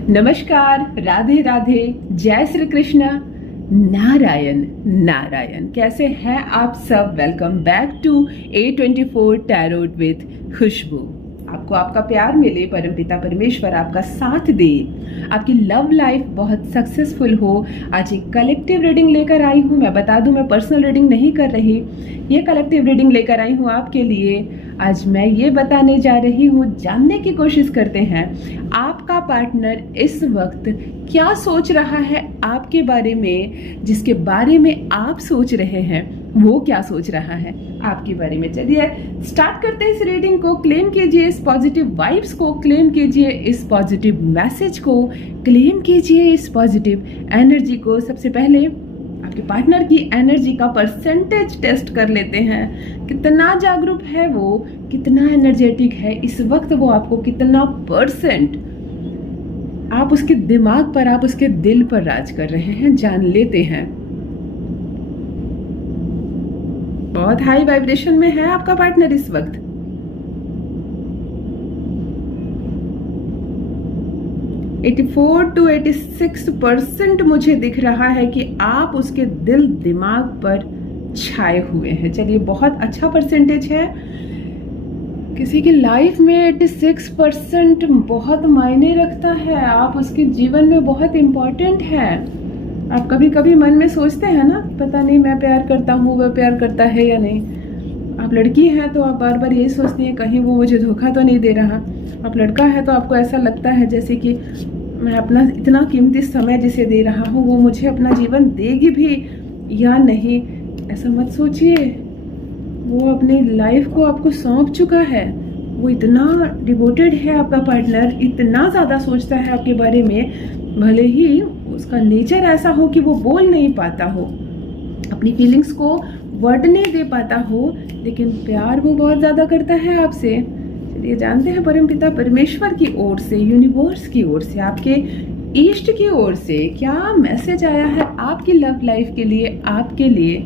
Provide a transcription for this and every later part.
नमस्कार, राधे राधे, जय श्री कृष्ण, नारायण नारायण। कैसे हैं आप सब? Welcome back to A24 tarot with Khushboo. आपको आपका प्यार मिले, परमपिता परमेश्वर आपका साथ दे, आपकी लव लाइफ बहुत सक्सेसफुल हो। आज एक कलेक्टिव रीडिंग लेकर आई हूँ। मैं बता दूँ, मैं पर्सनल रीडिंग नहीं कर रही, ये कलेक्टिव रीडिंग लेकर आई हूँ आपके लिए। आज मैं ये बताने जा रही हूँ, जानने की कोशिश करते हैं आपका पार्टनर इस वक्त क्या सोच रहा है आपके बारे में, जिसके बारे में आप सोच रहे हैं वो क्या सोच रहा है आपके बारे में। चलिए स्टार्ट करते हैं इस रीडिंग को। क्लेम कीजिए इस पॉजिटिव वाइब्स को, क्लेम कीजिए इस पॉजिटिव मैसेज को, क्लेम कीजिए इस पॉजिटिव एनर्जी को। सबसे पहले आपके पार्टनर की एनर्जी का परसेंटेज टेस्ट कर लेते हैं। कितना जागरूक है वो, कितना एनर्जेटिक है इस वक्त, वो आपको कितना परसेंट आप उसके दिमाग पर, आप उसके दिल पर राज कर रहे हैं, जान लेते हैं। बहुत हाई वाइब्रेशन में है आपका पार्टनर इस वक्त। to 86% मुझे दिख रहा है कि आप उसके दिल दिमाग पर छाए हुए हैं। चलिए, बहुत अच्छा परसेंटेज है। किसी की लाइफ में 86% बहुत मायने रखता है। आप उसके जीवन में बहुत इम्पोर्टेंट है। आप कभी कभी मन में सोचते हैं ना, पता नहीं मैं प्यार करता हूँ, वह प्यार करता है या नहीं। आप लड़की हैं तो आप बार बार यही सोचती हैं, कहीं वो मुझे धोखा तो नहीं दे रहा। आप लड़का है तो आपको ऐसा लगता है जैसे कि मैं अपना इतना कीमती समय जिसे दे रहा हूँ वो मुझे अपना जीवन देगी भी या नहीं। ऐसा मत सोचिए, वो अपनी लाइफ को आपको सौंप चुका है। वो इतना डिवोटेड है आपका पार्टनर, इतना ज़्यादा सोचता है आपके बारे में। भले ही उसका नेचर ऐसा हो कि वो बोल नहीं पाता हो, अपनी फीलिंग्स को वर्ड नहीं दे पाता हो, लेकिन प्यार वो बहुत ज़्यादा करता है आपसे। चलिए जानते हैं परमपिता परमेश्वर की ओर से, यूनिवर्स की ओर से, आपके ईष्ट की ओर से क्या मैसेज आया है आपकी लव लाइफ के लिए, आपके लिए।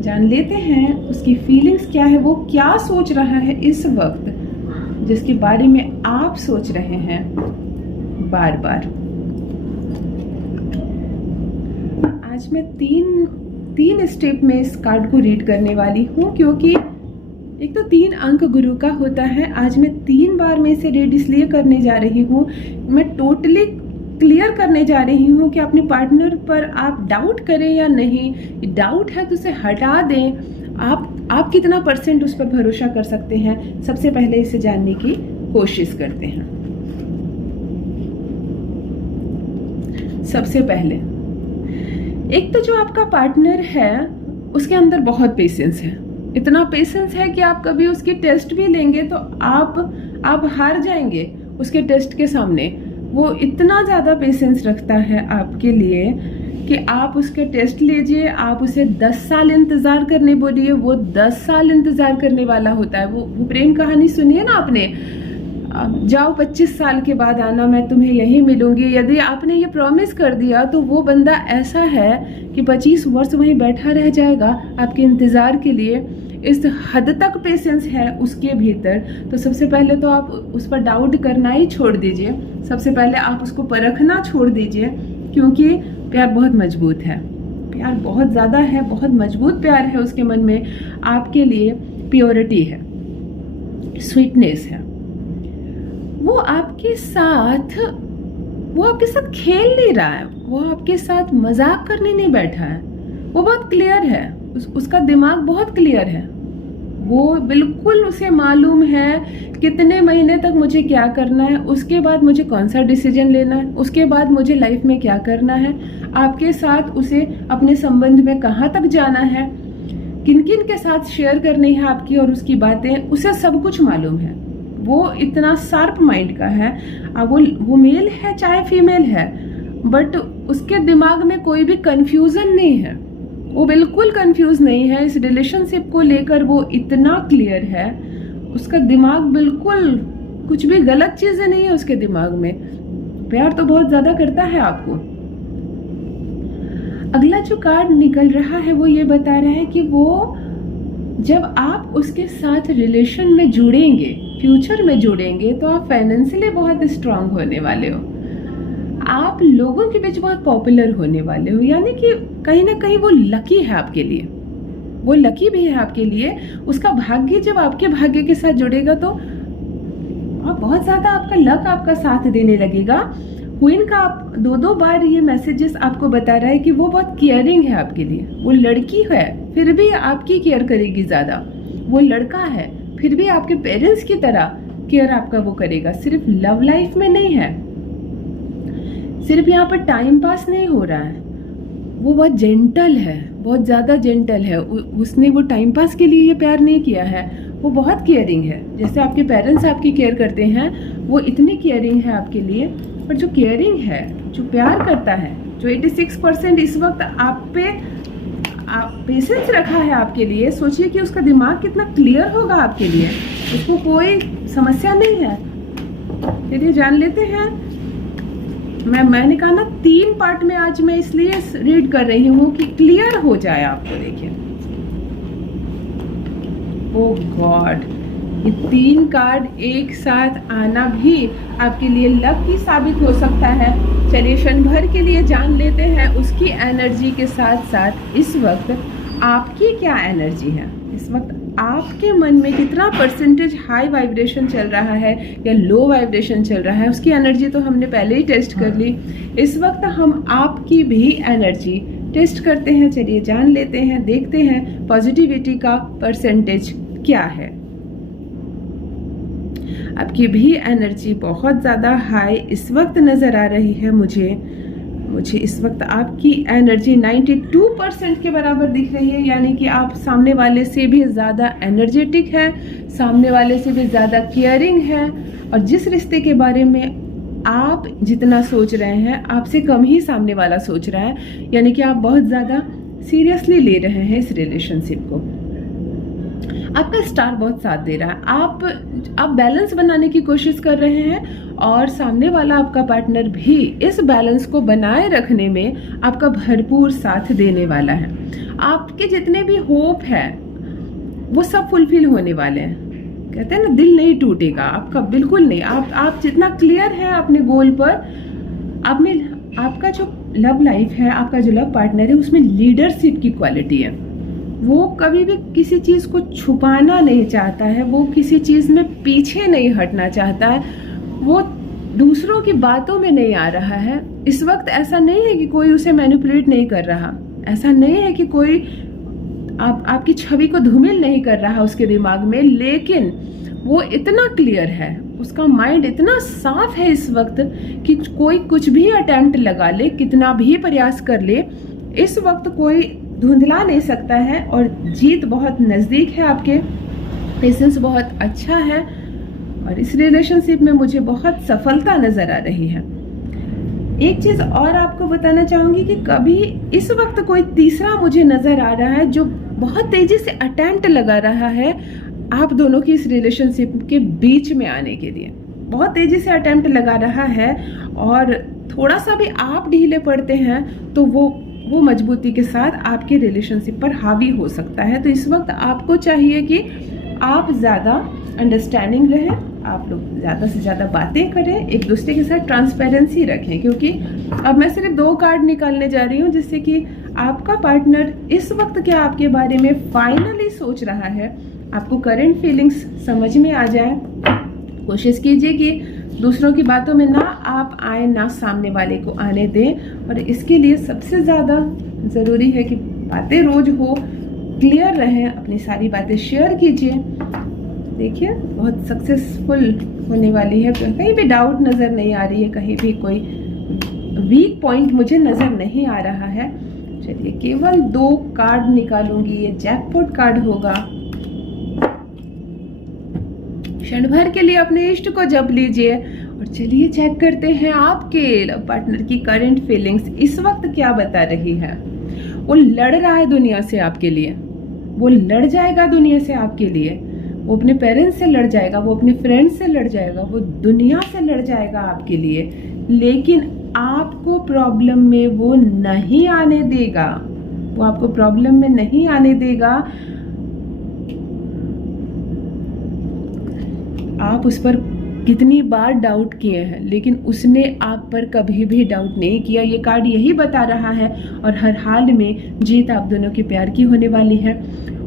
जान लेते हैं उसकी फीलिंग्स क्या है, वो क्या सोच रहा है इस वक्त, जिसके बारे में आप सोच रहे हैं बार बार। आज मैं तीन स्टेप में इस कार्ड को रीड करने वाली हूँ, क्योंकि एक तो 3 अंक गुरु का होता है। आज मैं 3 बार में इसे रीड इसलिए करने जा रही हूँ, मैं टोटली क्लियर करने जा रही हूँ कि अपने पार्टनर पर आप डाउट करें या नहीं। डाउट है तो उसे हटा दें। आप कितना परसेंट उस पर भरोसा कर सकते हैं, सबसे पहले इसे जानने की कोशिश करते हैं। सबसे पहले, एक तो जो आपका पार्टनर है उसके अंदर बहुत पेशेंस है। इतना पेशेंस है कि आप कभी उसकी टेस्ट भी लेंगे तो आप हार जाएंगे उसके टेस्ट के सामने। वो इतना ज़्यादा पेशेंस रखता है आपके लिए कि आप उसके टेस्ट लीजिए, आप उसे 10 साल इंतज़ार करने बोलिए, वो 10 साल इंतज़ार करने वाला होता है। वो प्रेम कहानी सुनिए ना आपने, जाओ 25 साल के बाद आना, मैं तुम्हें यहीं मिलूंगी। यदि आपने ये प्रॉमिस कर दिया तो वो बंदा ऐसा है कि 25 वर्ष वहीं बैठा रह जाएगा आपके इंतज़ार के लिए। इस हद तक पेशेंस है उसके भीतर। तो सबसे पहले तो आप उस पर डाउट करना ही छोड़ दीजिए। सबसे पहले आप उसको परखना छोड़ दीजिए, क्योंकि प्यार बहुत मजबूत है, प्यार बहुत ज़्यादा है, बहुत मजबूत प्यार है उसके मन में आपके लिए। प्योरिटी है, स्वीटनेस है। वो आपके साथ खेल नहीं रहा है, वो आपके साथ मजाक करने नहीं बैठा है। वो बहुत क्लियर है, उसका दिमाग बहुत क्लियर है। वो बिल्कुल, उसे मालूम है कितने महीने तक मुझे क्या करना है, उसके बाद मुझे कौन सा डिसीजन लेना है, उसके बाद मुझे लाइफ में क्या करना है। आपके साथ उसे अपने संबंध में कहाँ तक जाना है, किन किन के साथ शेयर करनी है आपकी और उसकी बातें, उसे सब कुछ मालूम है। वो इतना शार्प माइंड का है। वो मेल है चाहे फीमेल है, बट उसके दिमाग में कोई भी कंफ्यूजन नहीं है। वो बिल्कुल कंफ्यूज नहीं है इस रिलेशनशिप को लेकर। वो इतना क्लियर है, उसका दिमाग बिल्कुल, कुछ भी गलत चीजें नहीं है उसके दिमाग में। प्यार तो बहुत ज्यादा करता है आपको। अगला जो कार्ड निकल रहा है वो ये बता रहा है कि वो, जब आप उसके साथ रिलेशन में जुड़ेंगे, फ्यूचर में जुड़ेंगे, तो आप फाइनेंशियली बहुत स्ट्रांग होने वाले हो। आप लोगों के बीच बहुत पॉपुलर होने वाले हो, यानी कि कहीं ना कहीं वो लकी है आपके लिए, वो लकी भी है आपके लिए। उसका भाग्य जब आपके भाग्य के साथ जुड़ेगा तो बहुत ज़्यादा आपका लक आपका साथ देने लगेगा। क्वीन का आप 2-2 बार ये मैसेजेस आपको बता रहा है कि वो बहुत केयरिंग है आपके लिए। वो लड़की है फिर भी आपकी केयर करेगी ज़्यादा, वो लड़का है फिर भी आपके पेरेंट्स की तरह केयर आपका वो करेगा। सिर्फ लव लाइफ में नहीं है, सिर्फ यहाँ पर टाइम पास नहीं हो रहा है, वो बहुत जेंटल है, बहुत ज़्यादा जेंटल है। उसने वो टाइम पास के लिए ये प्यार नहीं किया है, वो बहुत केयरिंग है। जैसे आपके पेरेंट्स आपकी केयर करते हैं, वो इतनी केयरिंग है आपके लिए। पर जो केयरिंग है, जो प्यार करता है, जो 86% इस वक्त आप पे पेशेंस रखा है आपके लिए, सोचिए कि उसका दिमाग कितना क्लियर होगा आपके लिए। उसको कोई समस्या नहीं है। चलिए जान लेते हैं। मैंने कहा ना 3 पार्ट में आज मैं इसलिए रीड कर रही हूँ कि क्लियर हो जाए आपको। देखिए, ओह गॉड, ये 3 कार्ड एक साथ आना भी आपके लिए लकी साबित हो सकता है। चलिए क्षण भर के लिए जान लेते हैं उसकी एनर्जी के साथ साथ इस वक्त आपकी क्या एनर्जी है। इस वक्त आपके मन में कितना परसेंटेज हाई वाइब्रेशन चल रहा है या लो वाइब्रेशन चल रहा है, उसकी एनर्जी तो हमने पहले ही टेस्ट कर ली। इस वक्त हम आपकी भी एनर्जी टेस्ट करते हैं। चलिए जान लेते हैं, देखते हैं पॉजिटिविटी का परसेंटेज क्या है। आपकी भी एनर्जी बहुत ज़्यादा हाई इस वक्त नज़र आ रही है मुझे इस वक्त आपकी एनर्जी 92% के बराबर दिख रही है, यानी कि आप सामने वाले से भी ज़्यादा एनर्जेटिक है, सामने वाले से भी ज़्यादा केयरिंग है, और जिस रिश्ते के बारे में आप जितना सोच रहे हैं आपसे कम ही सामने वाला सोच रहा है, यानी कि आप बहुत ज़्यादा सीरियसली ले रहे हैं इस रिलेशनशिप को। आपका स्टार बहुत साथ दे रहा है। आप बैलेंस बनाने की कोशिश कर रहे हैं और सामने वाला आपका पार्टनर भी इस बैलेंस को बनाए रखने में आपका भरपूर साथ देने वाला है। आपके जितने भी होप है वो सब फुलफिल होने वाले हैं। कहते हैं ना, दिल नहीं टूटेगा आपका, बिल्कुल नहीं। आप जितना क्लियर है अपने गोल पर, आप में आपका जो लव लाइफ है, आपका जो लव पार्टनर है, उसमें लीडरशिप की क्वालिटी है। वो कभी भी किसी चीज़ को छुपाना नहीं चाहता है, वो किसी चीज़ में पीछे नहीं हटना चाहता है, वो दूसरों की बातों में नहीं आ रहा है। इस वक्त ऐसा नहीं है कि कोई उसे मैनिपुलेट नहीं कर रहा, ऐसा नहीं है कि कोई आपकी छवि को धूमिल नहीं कर रहा उसके दिमाग में, लेकिन वो इतना क्लियर है, उसका माइंड इतना साफ है इस वक्त कि कोई कुछ भी अटेम्प्ट लगा ले, कितना भी प्रयास कर ले, इस वक्त कोई धुंधला नहीं सकता है और जीत बहुत नज़दीक है आपके। पेशेंस बहुत अच्छा है और इस रिलेशनशिप में मुझे बहुत सफलता नज़र आ रही है। एक चीज़ और आपको बताना चाहूँगी कि कभी इस वक्त कोई तीसरा मुझे नज़र आ रहा है जो बहुत तेज़ी से अटेम्प्ट लगा रहा है आप दोनों की इस रिलेशनशिप के बीच में आने के लिए। बहुत तेज़ी से अटेम्प्ट लगा रहा है और थोड़ा सा भी आप ढीले पड़ते हैं तो वो मजबूती के साथ आपके रिलेशनशिप पर हावी हो सकता है। तो इस वक्त आपको चाहिए कि आप ज़्यादा अंडरस्टैंडिंग रहें, आप लोग ज़्यादा से ज़्यादा बातें करें, एक दूसरे के साथ ट्रांसपेरेंसी रखें, क्योंकि अब मैं सिर्फ 2 कार्ड निकालने जा रही हूँ जिससे कि आपका पार्टनर इस वक्त क्या आपके बारे में फाइनली सोच रहा है, आपको करंट फीलिंग्स समझ में आ जाए। कोशिश कीजिए कि दूसरों की बातों में ना आप आए, ना सामने वाले को आने दें, और इसके लिए सबसे ज़्यादा ज़रूरी है कि बातें रोज़ हो, क्लियर रहें, अपनी सारी बातें शेयर कीजिए। देखिए बहुत सक्सेसफुल होने वाली है, कहीं भी डाउट नज़र नहीं आ रही है, कहीं भी कोई वीक पॉइंट मुझे नज़र नहीं आ रहा है। चलिए केवल 2 कार्ड निकालूंगी, ये जैकपॉट कार्ड होगा। क्षण भर के लिए अपने इष्ट को जप लीजिए और चलिए चेक करते हैं आपके लव पार्टनर की करंट फीलिंग्स इस वक्त क्या बता रही है। वो लड़ रहा है दुनिया से आपके लिए, वो लड़ जाएगा दुनिया से आपके लिए, वो अपने पेरेंट्स से लड़ जाएगा, वो अपने फ्रेंड्स से लड़ जाएगा, वो दुनिया से लड़ जाएगा आपके लिए, लेकिन आपको प्रॉब्लम में वो नहीं आने देगा, वो आपको प्रॉब्लम में नहीं आने देगा। आप उस पर कितनी बार डाउट किए हैं, लेकिन उसने आप पर कभी भी डाउट नहीं किया। ये कार्ड यही बता रहा है, और हर हाल में जीत आप दोनों के प्यार की होने वाली है।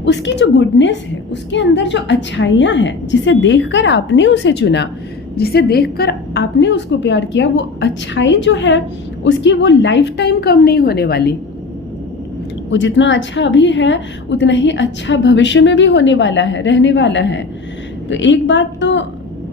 उसकी जो गुडनेस है, उसके अंदर जो अच्छाइयाँ हैं, जिसे देखकर आपने उसे चुना, जिसे देखकर आपने उसको प्यार किया, वो अच्छाई जो है उसकी वो लाइफ टाइम कम नहीं होने वाली। वो जितना अच्छा अभी है उतना ही अच्छा भविष्य में भी होने वाला है, रहने वाला है। तो एक बात तो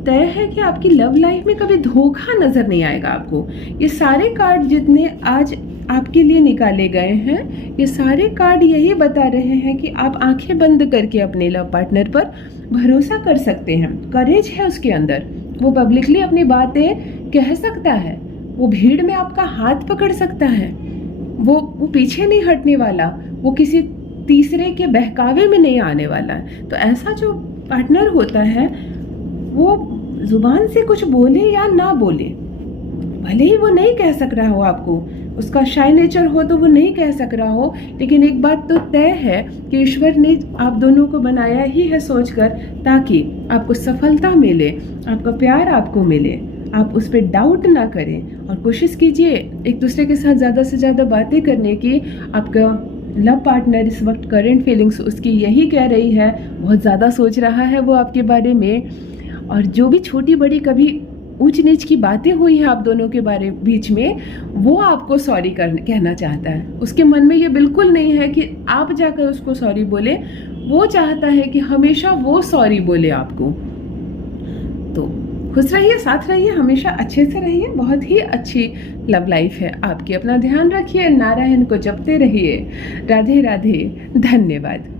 तय है कि आपकी लव लाइफ में कभी धोखा नजर नहीं आएगा आपको। ये सारे कार्ड जितने आज आपके लिए निकाले गए हैं, ये सारे कार्ड यही बता रहे हैं कि आप आंखें बंद करके अपने लव पार्टनर पर भरोसा कर सकते हैं। करेज है उसके अंदर, वो पब्लिकली अपनी बातें कह सकता है, वो भीड़ में आपका हाथ पकड़ सकता है, वो पीछे नहीं हटने वाला, वो किसी तीसरे के बहकावे में नहीं आने वाला है। तो ऐसा जो पार्टनर होता है, वो जुबान से कुछ बोले या ना बोले, भले ही वो नहीं कह सक रहा हो आपको, उसका शाय नेचर हो तो वो नहीं कह सक रहा हो, लेकिन एक बात तो तय है कि ईश्वर ने आप दोनों को बनाया ही है सोचकर ताकि आपको सफलता मिले, आपका प्यार आपको मिले। आप उस पर डाउट ना करें और कोशिश कीजिए एक दूसरे के साथ ज़्यादा से ज़्यादा बातें करने की। आपका लव पार्टनर इस वक्त करंट फीलिंग्स उसकी यही कह रही है, बहुत ज़्यादा सोच रहा है वो आपके बारे में, और जो भी छोटी बड़ी कभी ऊंच नीच की बातें हुई हैं आप दोनों के बारे बीच में, वो आपको सॉरी कहना चाहता है। उसके मन में ये बिल्कुल नहीं है कि आप जाकर उसको सॉरी बोले, वो चाहता है कि हमेशा वो सॉरी बोले आपको। तो खुश रहिए, साथ रहिए, हमेशा अच्छे से रहिए। बहुत ही अच्छी लव लाइफ है आपकी। अपना ध्यान रखिए, नारायण को जपते रहिए। राधे राधे, धन्यवाद।